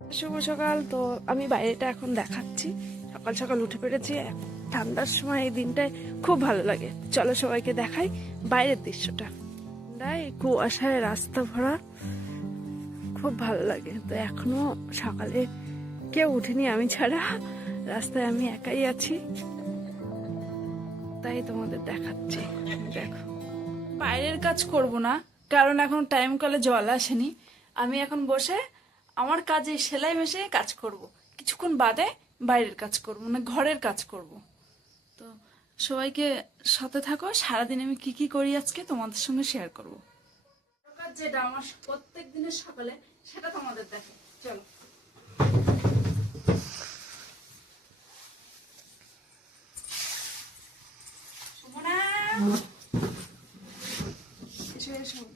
শুভ সকাল। তো আমি বাইরেটা এখন দেখাচ্ছি। সকাল সকাল উঠে পড়েছি। ঠান্ডার সময় এই দিনটায় খুব ভালো লাগে। চলো সবাইকে দেখাই বাইরের দৃশ্যটা। ঠান্ডায় কুয়াশায় রাস্তা ভরা, খুব ভালো লাগে। তো এখনো সকালে কেউ উঠেনি আমি ছাড়া, রাস্তায় আমি একাই আছি, তাই তোমাদের দেখাচ্ছি। দেখো, বাইরের কাজ করব না, কারণ এখন টাইম কলে জল আসেনি। আমি এখন বসে আমার কাজে সেলাই মেশিনে কাজ করব। কিছুক্ষণ বাদে বাইরের কাজ করব, মানে ঘরের কাজ করব। তো সবাইকে সাথে থাকো, সারাদিন আমি কি কি করি আজকে তোমাদের সঙ্গে শেয়ার করব। কাজ যেটা আমার প্রত্যেক দিনের সকালে, সেটা তোমাদের দেখো। চলো।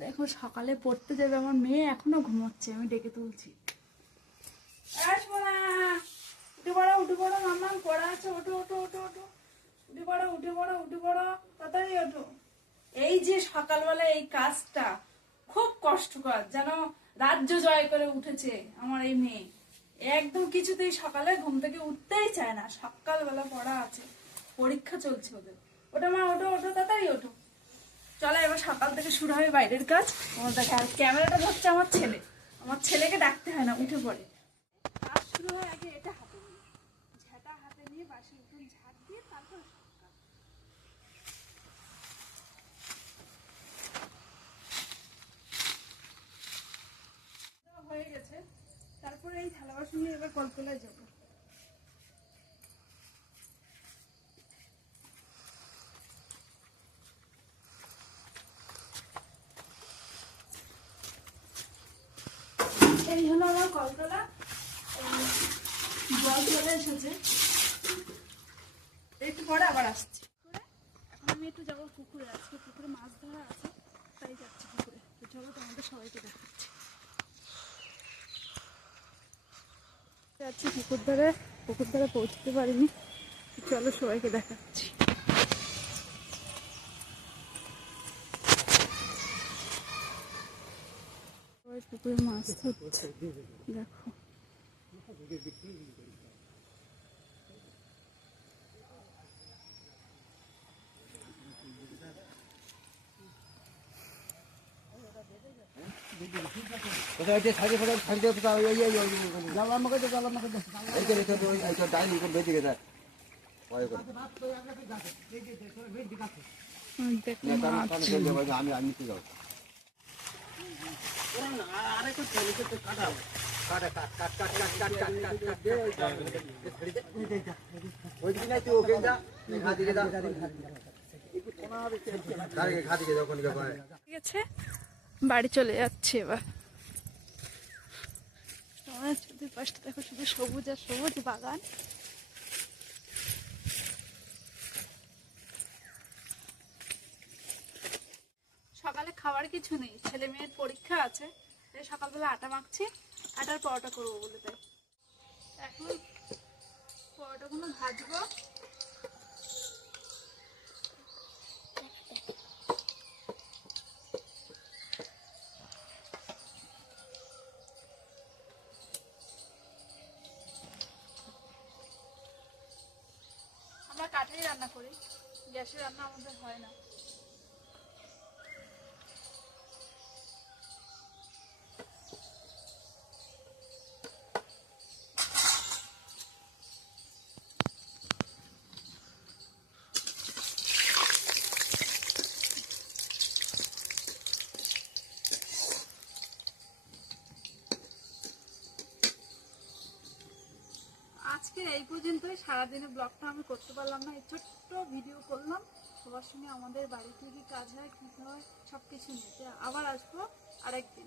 দেখো, সকালে পড়তে যাবে আমার মেয়ে, এখনো ঘুমোচ্ছে, আমি ডেকে তুলছি। উঠে পড়ো, উঠে পড়ো, মাম্মাম পড়া আছে, ওঠো ওঠো ওঠো ওঠো, উঠে পড়ো, উঠে পড়ো, উঠে পড়ো, তাড়াতাড়ি ওঠো। এই যে সকালবেলা এই কাজটা খুব কষ্টকর, যেন রাজ্য জয় করে উঠেছে আমার এই মেয়ে। একদম কিছুতেই সকালে ঘুম থেকে উঠতেই চায় না। সকালবেলা পড়া আছে, পরীক্ষা চলছে ওদের। ওটা মা, ওঠো ওঠো, তাড়াতাড়ি ওঠো। চলো, এবার সকাল থেকে শুরু হবে বাইরের কাজ। আমার দেখে আর ক্যামেরাটা ধরছে আমার ছেলে। আমার ছেলেকে ডাকতে হয় না, উঠে পড়ে। কাজ শুরু হয় আগে এটা হাতে নিয়ে, ঝাঁটা হাতে নিয়ে বাসি উঠুন ঝাঁট দিয়ে তারপর হয়ে গেছে। তারপরে এই থালা বাসন নিয়ে এবার কলতলায় যাবো। এই হলো আমার কলতলা। জল চলে এসেছে, একটু পরে আবার আসছি। এখন আমি একটু যাবো পুকুরে, আজকে পুকুরে মাছ ধরা আছে, তাই যাচ্ছি পুকুরে। তো চলো তোমাদের সবাইকে দেখাচ্ছি। যাচ্ছি পুকুর ধারে, পুকুর ধারে পৌঁছতে পারিনি। চলো সবাইকে দেখাচ্ছি। সবাই পুকুরে মাছ ধরছে, দেখো। ঠিক আছে, বাড়ি চলে যাচ্ছে এবার। পাশটা দেখো, শুধু সবুজ আর সবুজ বাগান। সকালে খাবার কিছু নেই, ছেলে মেয়ের পরীক্ষা আছে, তাই সকালবেলা আটা মাখছি, আটার পরোটা করবো বলে। তাই এখন পরোটাগুলো ভাজবো। আমরা কাঠেই রান্না করি, গ্যাসে রান্না আমাদের হয় না। আজকে এই পর্যন্তই। সারাদিনে ব্লগটা আমি করতে পারলাম না, এই ছোট্ট ভিডিও করলাম সবার সঙ্গে। আমাদের বাড়িতে কি কাজ হয়, কী হয়, সব কিছু নিয়ে আবার আসবো আরেকদিন।